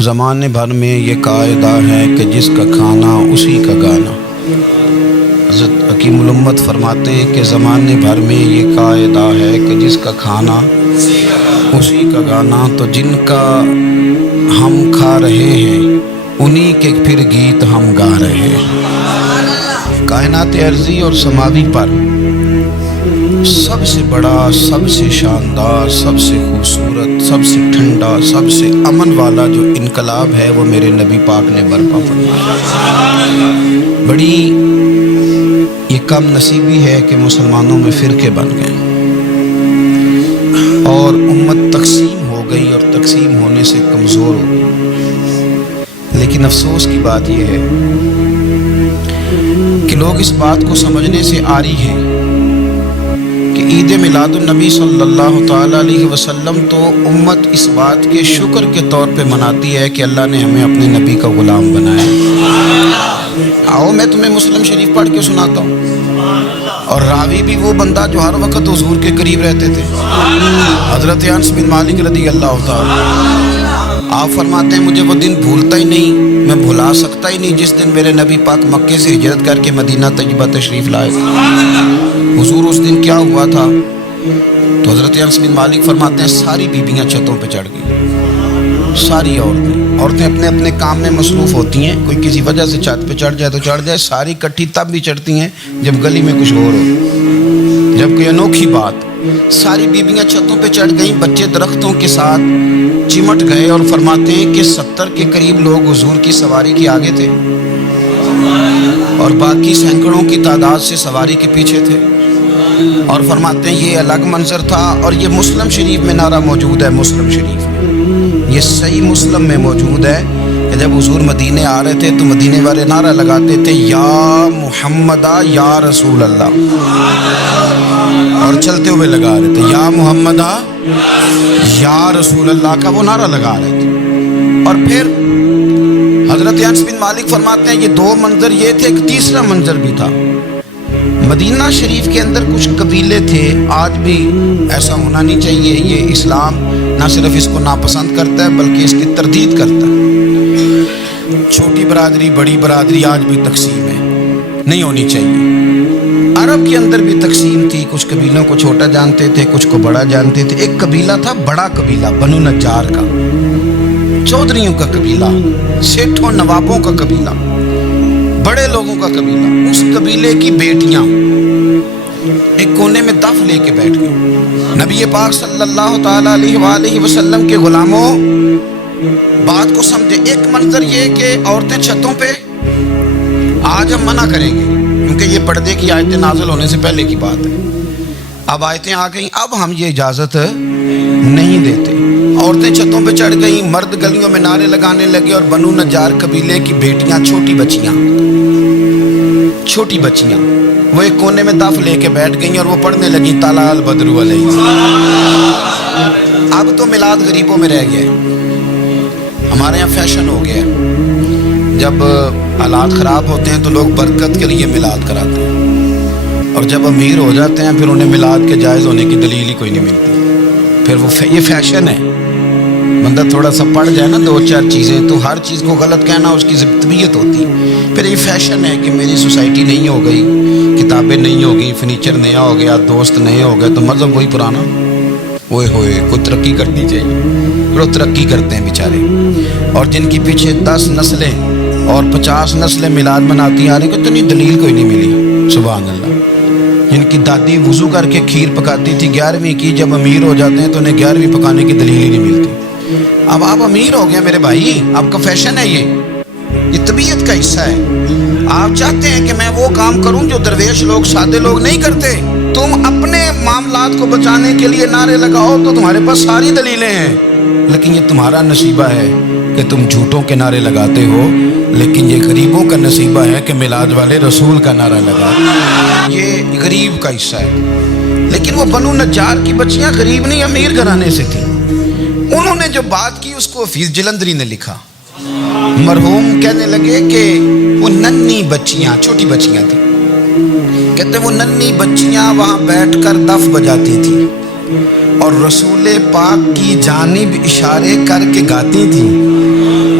زمانے بھر میں یہ قاعدہ ہے کہ جس کا کھانا اسی کا گانا۔ حضرت حکیم الامت فرماتے ہیں کہ زمانے بھر میں یہ قاعدہ ہے کہ جس کا کھانا اسی کا گانا، تو جن کا ہم کھا رہے ہیں انہی کے پھر گیت ہم گا رہے ہیں۔ کائنات ارضی اور سماوی پر سب سے بڑا، سب سے شاندار، سب سے خوبصورت، سب سے ٹھنڈا، سب سے امن والا جو انقلاب ہے وہ میرے نبی پاک نے برپا فرمایا۔ بڑی یہ کم نصیبی ہے کہ مسلمانوں میں فرقے بن گئے اور امت تقسیم ہو گئی اور تقسیم ہونے سے کمزور ہو گئی۔ لیکن افسوس کی بات یہ ہے کہ لوگ اس بات کو سمجھنے سے عاری ہیں کہ عید میلاد النبی صلی اللہ تعالیٰ علیہ وسلم تو امت اس بات کے شکر کے طور پہ مناتی ہے کہ اللہ نے ہمیں اپنے نبی کا غلام بنایا۔ آؤ میں تمہیں مسلم شریف پڑھ کے سناتا ہوں، اور راوی بھی وہ بندہ جو ہر وقت حضور کے قریب رہتے تھے، حضرت انس بن مالک رضی اللہ تعالیٰ۔ آپ فرماتے ہیں مجھے وہ دن بھولتا ہی نہیں، میں بھلا سکتا ہی نہیں جس دن میرے نبی پاک مکے سے ہجرت کر کے مدینہ طیبہ تشریف لائے۔ حضور اس دن کیا ہوا تھا؟ تو حضرت انس بن مالک فرماتے ہیں ساری بیبیاں چھتوں پہ چڑھ گئی، ساری عورتیں اپنے اپنے کام میں مصروف ہوتی ہیں، کوئی کسی وجہ سے چھت پہ چڑھ جائے تو چڑھ جائے، ساری کٹھی تب بھی چڑھتی ہیں جب گلی میں کچھ ہو جب کوئی انوکھی بات۔ ساری بیبیاں چھتوں پہ چڑھ گئیں، بچے درختوں کے ساتھ چمٹ گئے، اور فرماتے ہیں کہ 70 کے قریب لوگ حضور کی سواری کے آگے تھے اور باقی سینکڑوں کی تعداد سے سواری کے پیچھے تھے، اور فرماتے ہیں یہ الگ منظر تھا۔ اور یہ مسلم شریف میں نعرہ موجود ہے، مسلم شریف میں، یہ صحیح مسلم میں موجود ہے کہ جب حضور مدینے آ رہے تھے تو مدینے والے نعرہ لگاتے تھے یا محمدہ یا رسول اللہ، اور چلتے ہوئے لگا رہے تھے یا محمدہ یا رسول اللہ کا وہ نعرہ لگا رہے تھے۔ اور پھر حضرت انس بن مالک فرماتے ہیں یہ دو منظر یہ تھے، ایک تیسرا منظر بھی تھا۔ مدینہ شریف کے اندر کچھ قبیلے تھے، آج بھی ایسا ہونا نہیں چاہیے، یہ اسلام نہ صرف اس کو ناپسند کرتا ہے بلکہ اس کی تردید کرتا ہے۔ چھوٹی برادری بڑی برادری آج بھی تقسیم ہے، نہیں ہونی چاہیے۔ عرب کے اندر بھی تقسیم تھی، کچھ قبیلوں کو چھوٹا جانتے تھے، کچھ کو بڑا جانتے تھے۔ ایک قبیلہ تھا بڑا قبیلہ، بنو نجار کا، چودھریوں کا قبیلہ، سیٹھوں نوابوں کا قبیلہ، بڑے لوگوں کا قبیلہ۔ اس قبیلے کی بیٹیاں ایک کونے میں دف لے کے بیٹھ گئی۔ نبی پاک صلی اللہ تعالیٰ علیہ وآلہ وسلم کے غلاموں بات کو سمجھے۔ ایک منظر یہ کہ عورتیں چھتوں پہ، آج ہم منع کریں گے کیونکہ یہ پردے کی آیتیں نازل ہونے سے پہلے کی بات ہے، اب آیتیں آ گئیں، اب ہم یہ اجازت نہیں دیتے۔ عورتیں چھتوں پہ چڑھ گئیں، مرد گلیوں میں نعرے لگانے لگے، اور بنو نجار قبیلے کی بیٹیاں، چھوٹی بچیاں وہ ایک کونے میں دف لے کے بیٹھ گئیں اور وہ پڑھنے لگیں طلع البدر علیہ۔ اب تو میلاد غریبوں میں رہ گیا ہے، ہمارے یہاں فیشن ہو گیا ہے، جب حالات خراب ہوتے ہیں تو لوگ برکت کے لیے میلاد کراتے ہیں، اور جب امیر ہو جاتے ہیں پھر انہیں میلاد کے جائز ہونے کی دلیل ہی کوئی نہیں ملتی، پھر وہ یہ فیشن ہے۔ بندہ تھوڑا سا پڑھ جائے نا دو چار چیزیں تو ہر چیز کو غلط کہنا اس کی طبیعت ہوتی، پھر یہ فیشن ہے کہ میری سوسائٹی نہیں ہو گئی، کتابیں نہیں ہو گئی، فرنیچر نیا ہو گیا، دوست نئے ہو گئے تو مذہب وہی پرانا۔ اوئے ہوئے کوئی ترقی کرنی چاہیے، پھر وہ ترقی کرتے ہیں بیچارے، اور جن کی پیچھے 10 نسلیں اور 50 نسلیں میلاد مناتی آ رہی ہیں، اتنی دلیل کوئی نہیں ملی، سبحان اللہ۔ جن کی دادی وضو کر کے کھیر پکاتی تھی 11ویں کی، جب امیر ہو جاتے ہیں تو انہیں 11ویں پکانے کی دلیل ہی نہیں ملتی۔ اب آپ امیر ہو گئے میرے بھائی، آپ کا فیشن ہے، یہ طبیعت کا حصہ ہے۔ آپ چاہتے ہیں کہ میں وہ کام کروں جو درویش لوگ، سادے لوگ نہیں کرتے۔ تم اپنے معاملات کو بچانے کے لیے نعرے لگاؤ تو تمہارے پاس ساری دلیلیں ہیں، لیکن یہ تمہارا نصیبہ ہے کہ تم جھوٹوں کے نعرے لگاتے ہو، لیکن یہ غریبوں کا نصیبہ ہے کہ میلاد والے رسول کا نعرہ لگاتے، یہ غریب کا حصہ ہے۔ لیکن وہ بنو نجار کی بچیاں غریب نہیں، امیر گھرانے سے تھیں۔ انہوں نے جو بات کی اس کو حفیظ جلندری نے لکھا۔ مرحوم کہنے لگے کہ وہ ننھی بچیاں، چھوٹی بچیاں تھیں، کہتے وہ ننھی بچیاں وہاں بیٹھ کر دف بجاتی تھیں اور رسول پاک کی جانب اشارے کر کے گاتی تھیں،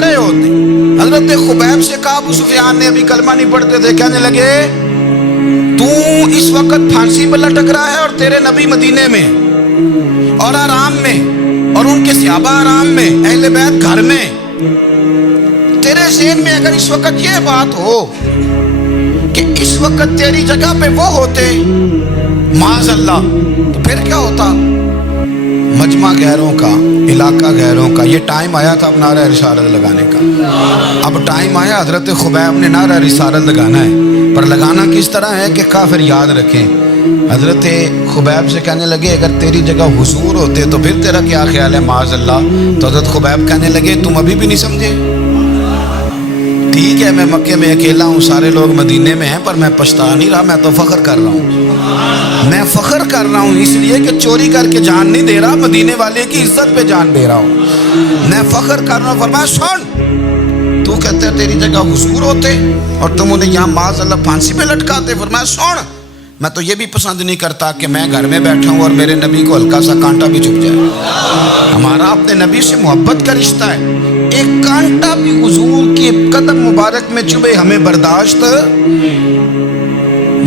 رہے ہوتے. حضرت خبیب سے کہا، ابو سفیان نے ابھی کلمہ نہیں پڑھتے تھے، کہنے لگے تو اس وقت پھانسی پہ لٹک رہا ہے اور تیرے نبی مدینے میں اور آرام میں اور ان کے صحابہ آرام میں، اہل بیت گھر میں. تیرے ذہن میں اگر اس وقت یہ بات ہو کہ اس وقت تیری جگہ پہ وہ ہوتے معاذ اللہ، تو پھر کیا ہوتا؟ مجمع غیروں کا، علاقہ غیروں کا. یہ ٹائم آیا تھا اب نعرہ رسالت لگانے کا. اب ٹائم آیا حضرت خبیب نے نعرہ رسالت لگانا ہے، پر لگانا کس طرح ہے کہ کافر یاد رکھیں. حضرت خبیب سے کہنے لگے اگر تیری جگہ حضور ہوتے تو پھر تیرا کیا خیال ہے معاذ اللہ؟ تو حضرت خبیب کہنے لگے تم ابھی بھی نہیں سمجھے. ٹھیک ہے میں مکے میں اکیلا ہوں، سارے لوگ مدینے میں ہیں، پر میں پچھتا نہیں رہا، میں تو فخر کر رہا ہوں. میں فخر کر رہا ہوں اس لیے کہ چوری کر کے جان نہیں دے رہا، مدینے والے کی عزت پہ جان دے رہا ہوں. میں فخر کر رہا ہوں. فرمایا سن، تو کہتے ہیں تیری جگہ حضور ہوتے اور تم انہیں یہاں معاذ اللہ پھانسی پہ لٹکاتے. فرمایا سن، میں تو یہ بھی پسند نہیں کرتا کہ میں گھر میں بیٹھا ہوں اور میرے نبی کو ہلکا سا کانٹا بھی چبھ جائے. ہمارا اپنے نبی سے محبت کا رشتہ ہے، ایک کانٹا بھی حضور کے قدم مبارک میں چبھے ہمیں برداشت.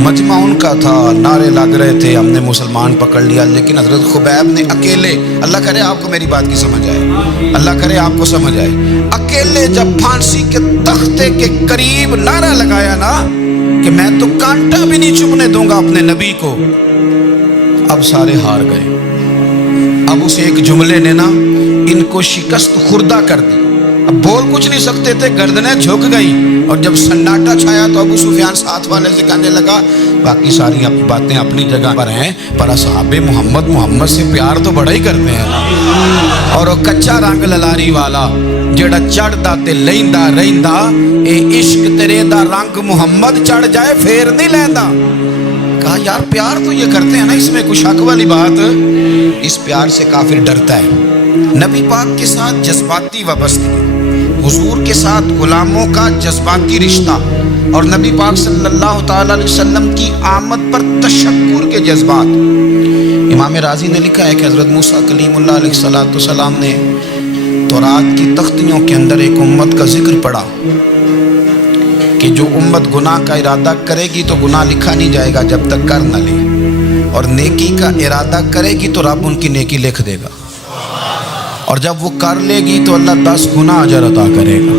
مجمع ان کا تھا، نعرے لگ رہے تھے، ہم نے مسلمان پکڑ لیا. لیکن حضرت خبیب نے اکیلے، اللہ کرے آپ کو میری بات کی سمجھ آئے، اللہ کرے آپ کو سمجھ آئے، اکیلے جب پھانسی کے تختے کے قریب نعرہ لگایا نا کہ میں تو کانٹا بھی نہیں چبھنے دوں گا اپنے نبی کو، اب سارے ہار گئے. اب اس ایک جملے نے نا ان کو شکست خوردہ کر دی. اب بول کچھ نہیں سکتے تھے، گردنیں جھک گئی. اور جب سناٹا چھایا تو ابو سفیان ساتھ والے سے کہنے لگا باقی ساری باتیں اپنی جگہ پر ہیں، پر اصحاب محمد سے پیار تو بڑا ہی کرتے ہیں. اور وہ کچا رنگ للاری والا جڑا چڑھدا تے لیندا رہندا، اے عشق تیرے دا رنگ محمد چڑھ جائے پھر نہیں لیندا. کہا یار پیار تو یہ کرتے ہیں نا، اس میں کوئی شک والی بات؟ اس پیار سے کافر ڈرتا ہے. نبی پاک کے ساتھ جذباتی وابستگی، حضور کے ساتھ غلاموں کا جذباتی رشتہ، اور نبی پاک صلی اللہ تعالی علیہ وسلم کی آمد پر تشکر کے جذبات. امام راضی نے لکھا ہے کہ حضرت موسیٰ کلیم اللہ علیہ السلام نے تورات کی تختیوں کے اندر ایک امت کا ذکر پڑھا کہ جو امت گناہ کا ارادہ کرے گی تو گناہ لکھا نہیں جائے گا جب تک کر نہ لے، اور نیکی کا ارادہ کرے گی تو رب ان کی نیکی لکھ دے گا، اور جب وہ کر لے گی تو اللہ 10 گنا اجر عطا کرے گا.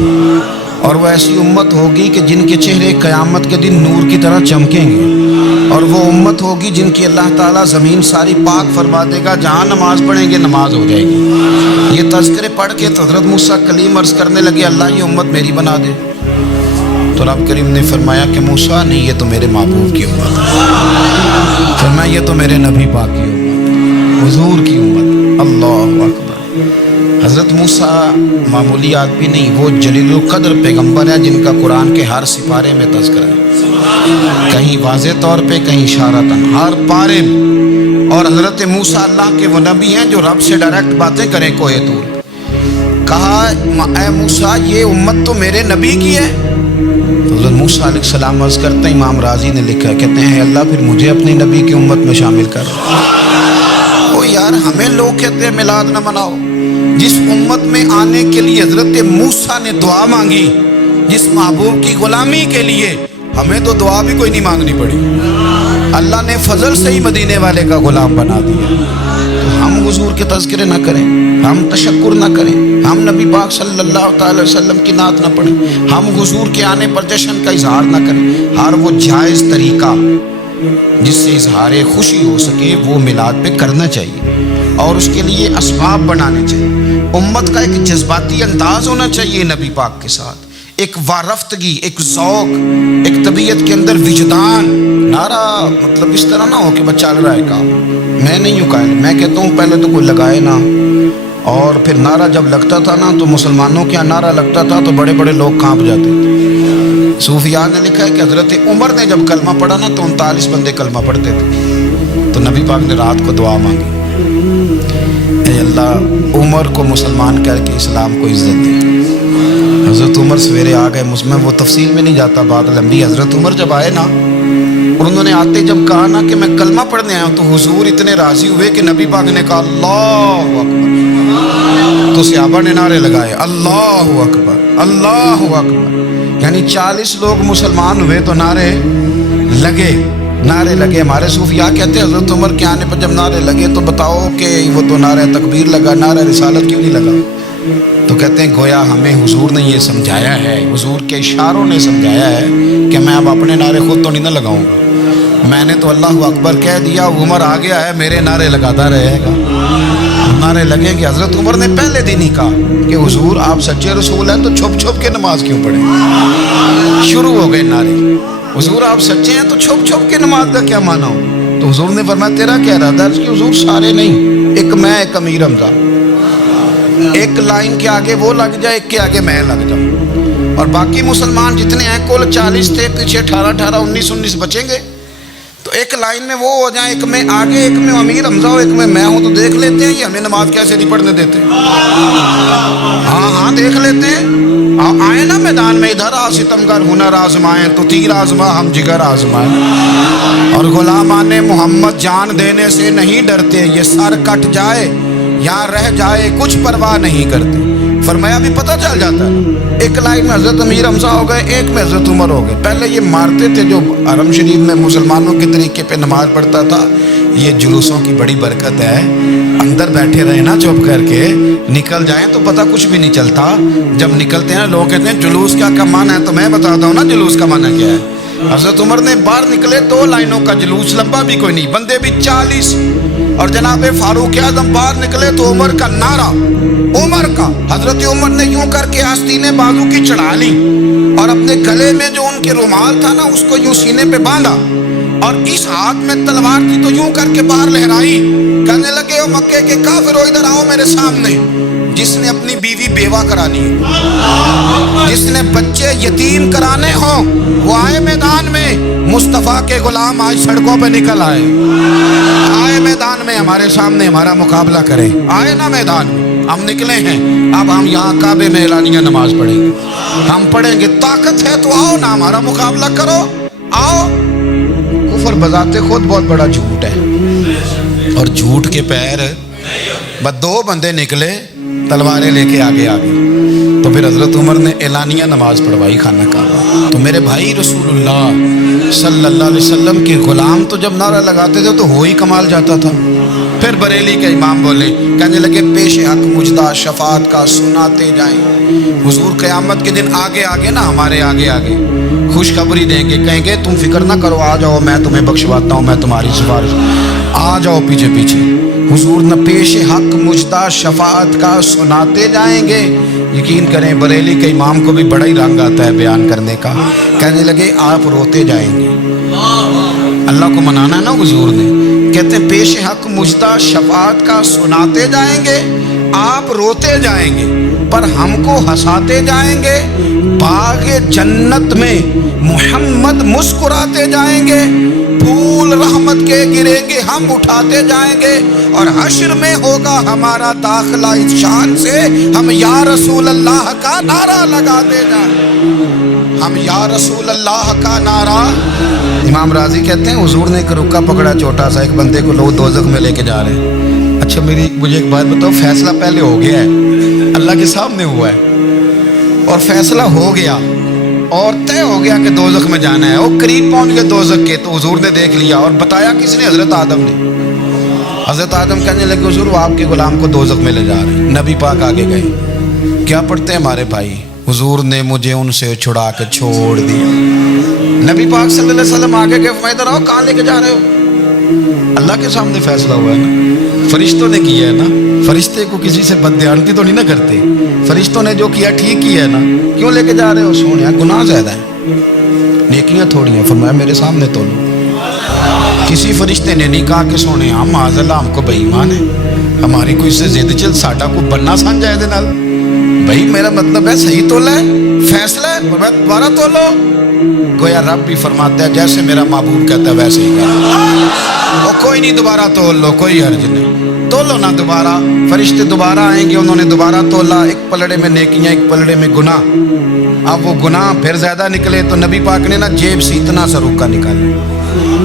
اور وہ ایسی امت ہوگی کہ جن کے چہرے قیامت کے دن نور کی طرح چمکیں گے، اور وہ امت ہوگی جن کی اللہ تعالیٰ زمین ساری پاک فرما دے گا، جہاں نماز پڑھیں گے نماز ہو جائے گی. یہ تذکرے پڑھ کے تو حضرت موسیٰ کلیم عرض کرنے لگے اللہ یہ امت میری بنا دے. تو رب کریم نے فرمایا کہ موسیٰ نہیں، یہ تو میرے محبوب کی امت ہے. فرمایا یہ تو میرے نبی پاک کی امت، حضور کی امت. اللہ اکبر. حضرت موسیٰ معمولی آدمی نہیں، وہ جلیل القدر پیغمبر ہے جن کا قرآن کے ہر سپارے میں تذکرہ ہے، کہیں واضح طور پہ کہیں اشارتاً، ہر پارے میں. اور حضرت موسیٰ اللہ کے وہ نبی ہیں جو رب سے ڈائریکٹ باتیں کریں کوہ طور. کہا اے موسیٰ یہ امت تو میرے نبی کی ہے. حضرت موسیٰ علیہ السلام عرض کرتے ہیں، امام راضی نے لکھا، کہتے ہیں اللہ پھر مجھے اپنی نبی کی امت میں شامل کر. او یار ہمیں لوگ کہتے ہیں میلاد نہ مناؤ، جس امت میں آنے کے لیے حضرت موسیٰ نے دعا مانگی، جس محبوب کی غلامی کے لیے، ہمیں تو دعا بھی کوئی نہیں مانگنی پڑی، اللہ نے فضل سے ہی مدینے والے کا غلام بنا دیا. تو ہم حضور کے تذکرے نہ کریں، ہم تشکر نہ کریں، ہم نبی پاک صلی اللہ تعالی وسلم کی نعت نہ پڑھیں، ہم حضور کے آنے پر جشن کا اظہار نہ کریں. ہر وہ جائز طریقہ جس سے اظہار خوشی ہو سکے وہ میلاد پہ کرنا چاہیے، اور اس کے لیے اسباب بنانے چاہیے. امت کا ایک جذباتی انداز ہونا چاہیے نبی پاک کے ساتھ، ایک وارفتگی، ایک ذوق، ایک طبیعت کے اندر وجدان. نعرہ مطلب اس طرح نہ ہو کہ بس چل رہا ہے کام. میں نہیں ہوں قائل، میں کہتا ہوں پہلے تو کوئی لگائے نا، اور پھر نعرہ جب لگتا تھا نا تو مسلمانوں کے یہاں نعرہ لگتا تھا تو بڑے بڑے لوگ کانپ جاتے تھے. صوفیاء نے لکھا ہے کہ حضرت عمر نے جب کلمہ پڑھا نا تو 39 بندے کلمہ پڑھتے تھے. تو نبی پاک نے رات کو دعا مانگی، اے اللہ عمر کو مسلمان کر کے اسلام کو عزت دے. حضرت عمر سویرے آ گئے، میں وہ تفصیل میں نہیں جاتا، بات لمبی. حضرت عمر جب آئے نا اور انہوں نے آتے جب کہا نا کہ میں کلمہ پڑھنے آیا ہوں، تو حضور اتنے راضی ہوئے کہ نبی پاک نے کہا اللہ اکبر. تو صحابہ نے نعرے لگائے اللہ اکبر اللہ اکبر، یعنی 40 لوگ مسلمان ہوئے تو نعرے لگے ہمارے صوفیاء کہتے ہیں حضرت عمر کے آنے پر جب نعرے لگے تو بتاؤ کہ وہ تو نعرہ تکبیر لگا، نعرہ رسالت کیوں نہیں لگا؟ تو کہتے ہیں گویا ہمیں حضور نے یہ سمجھایا ہے، حضور کے اشاروں نے سمجھایا ہے کہ میں اب اپنے نعرے خود تو نہیں نہ لگاؤں گا، میں نے تو اللہ اکبر کہہ دیا، عمر آ گیا ہے میرے نعرے لگاتا رہے گا، نعرے لگیں گے۔ حضرت عمر نے پہلے دن ہی کہا کہ حضور آپ سچے رسول ہیں تو چھپ چھپ کے نماز کیوں پڑھیں؟ شروع ہو گئے نعرے، حضور آپ سچے ہیں تو چھپ چھپ کے نماز کا کیا مانا ہو؟ تو حضور نے فرمایا تیرا کیا ارادہ ہے؟ کہ حضور سارے نہیں، ایک میں ایک امیر حمزہ، ایک لائن کے آگے وہ لگ جائے، ایک کے آگے میں لگ جاؤں، اور باقی مسلمان جتنے ہیں کل 40 تھے، پیچھے 18 19 بچیں گے، تو ایک لائن میں وہ ہو جائیں، ایک میں آگے، ایک میں امیر حمزہ ہو، ایک میں ہوں، تو دیکھ لیتے ہیں یہ ہمیں نماز کیسے نہیں پڑھنے دیتے۔ ہاں دیکھ لیتے ہیں، آئے نا میدان میں، ادھر آ ستمگر ہنر آزمائیں تو تیر آزما ہم جگر آزمائیں، اور غلامان محمد جان دینے سے نہیں ڈرتے، یہ سر کٹ جائے یا رہ جائے کچھ پرواہ نہیں کرتے۔ فرمایا بھی پتہ چل جاتا ہے، ایک لائن میں حضرت امیر حمزہ ہو گئے، ایک میں حضرت عمر ہو گئے۔ پہلے یہ مارتے تھے جو حرم شریف میں مسلمانوں کے طریقے پہ نماز پڑھتا تھا، یہ جلوسوں کی بڑی برکت ہے، اندر بیٹھے رہے نا چپ کر کے، نکل جائیں تو پتہ کچھ بھی نہیں چلتا۔ جب نکلتے ہیں لوگ کہتے ہیں جلوس کیا معنی ہے، تو میں بتاتا ہوں نا جلوس کا معنی کیا ہے۔ حضرت عمر نے باہر نکلے 2 لائنوں کا جلوس، لمبا بھی کوئی نہیں، بندے بھی 40، اور جناب فاروق اعظم باہر نکلے تو عمر کا نعرہ، عمر کا، حضرت عمر نے یوں کر کے آستینیں بازو کی چڑھا لی، اور اپنے گلے میں جو ان کے رومال تھا نا اس کو یوں سینے پہ باندھا، اور اس ہاتھ میں تلوار تھی تو یوں کر کے باہر لہرائی، کہنے لگے او مکے کے کافرو ادھر آؤ میرے سامنے، جس نے اپنی بیوی بیوہ کرانی ہو، جس نے بچے یتیم کرانے ہوں، وہ آئے میدان میں، مصطفیٰ کے غلام آج سڑکوں پہ نکل آئے میدان میں، ہمارے سامنے ہمارا مقابلہ کرے، آئے نا میدان میں، ہم نکلے ہیں، اب ہم یہاں کعبے میں اعلانیہ نماز پڑھیں گے، ہم پڑھیں گے، طاقت ہے تو آؤ نا ہمارا مقابلہ کرو، آؤ۔ کفر بذات خود بہت بڑا جھوٹ ہے، اور جھوٹ کے پیر بس 2 بندے نکلے تلواریں لے کے آگے تو پھر حضرت عمر نے اعلانیہ نماز پڑھوائی خانہ کعبہ۔ تو میرے بھائی رسول اللہ صلی اللہ علیہ وسلم کے غلام تو جب نعرہ لگاتے تھے تو ہو ہی کمال جاتا تھا۔ پھر بریلی کے امام بولے، کہنے لگے پیش حق مجدہ شفاعت کا سناتے جائیں، حضور قیامت کے دن آگے آگے نا ہمارے آگے آگے خوشخبری دیں گے، کہیں گے تم فکر نہ کرو، آ جاؤ میں تمہیں بخشواتا ہوں، میں تمہاری سفارش، آ جاؤ پیچھے پیچھے۔ حضور نہ پیش حق مجدہ شفاعت کا سناتے جائیں گے۔ یقین کریں بریلی کے امام کو بھی بڑا ہی رنگ آتا ہے بیان کرنے کا، کہنے لگے آپ روتے جائیں گے، اللہ کو منانا ہے نا حضور نے، کہتے ہیں پیش حق مجدہ شفاعت کا سناتے جائیں گے، آپ روتے جائیں گے پر ہم کو ہنساتے جائیں گے، باغ جنت میں محمد مسکراتے جائیں گے، پھول رحمت کے گریں گے ہم اٹھاتے جائیں گے، اور حشر میں ہوگا ہمارا داخلہ اس شان سے ہم یا رسول اللہ کا نعرہ لگاتے جائیں، ہم یا رسول اللہ کا نعرہ۔ امام راضی کہتے ہیں حضور نے ایک رکا پکڑا چھوٹا سا، ایک بندے کو لوگ دوزخ میں لے کے جا رہے ہیں۔ اچھا مجھے ایک بات بتاؤ، فیصلہ پہلے ہو گیا ہے، اللہ کے سامنے ہوا ہے، اور فیصلہ ہو گیا اور طے ہو گیا کہ دوزخ میں جانا ہے، وہ قریب پہنچ گئے دوزخ کے، تو حضور نے دیکھ لیا، اور بتایا کس نے؟ حضرت آدم نے۔ حضرت آدم کہنے لگے حضور وہ آپ کے غلام کو دوزخ میں لے جا رہے ہیں۔ نبی پاک آگے گئے، کیا پڑھتے ہیں ہمارے بھائی؟ حضور نے مجھے ان سے چھڑا کے چھوڑ دیا۔ نبی پاک صلی اللہ علیہ وسلم آگے گئے، ادھر آؤ، کہاں لے کے جا رہے ہو؟ اللہ کے سامنے فیصلہ ہوا ہے نا، فرشتوں نے کیا ہے نا، فرشتے کو کسی سے بددیانتی تو نہیں نہ کرتے، فرشتوں نے جو کیا ٹھیک کیا ہے نا، کیوں لے کے جا رہے ہو؟ سونے گناہ زیادہ ہیں، نیکیاں تھوڑی ہیں، فرمایا میرے سامنے تولو۔ کسی فرشتے نے نہیں کہا کہ سونے ہم معاذ اللہ ہم کو بے ایمان ہے، ہماری کوئی سے زد چل ساڈا کو بننا سان جائے دے نال، بھائی میرا مطلب ہے صحیح تولا ہے، فیصلہ ہے، دوبارہ تولو۔ گویا رب بھی فرماتا ہے جیسے میرا محبوب کہتا ہے ویسے ہی کرو، اور کوئی نہیں دوبارہ تول لو، کوئی حرج نہیں، تولو نہ دوبارہ۔ فرشتے دوبارہ آئیں گے، انہوں نے دوبارہ تولا، ایک پلڑے میں نیکیاں ایک پلڑے میں گناہ۔ اب وہ گناہ پھر زیادہ نکلے تو نبی پاک نے نا جیب سے اتنا سا رکا نکالا،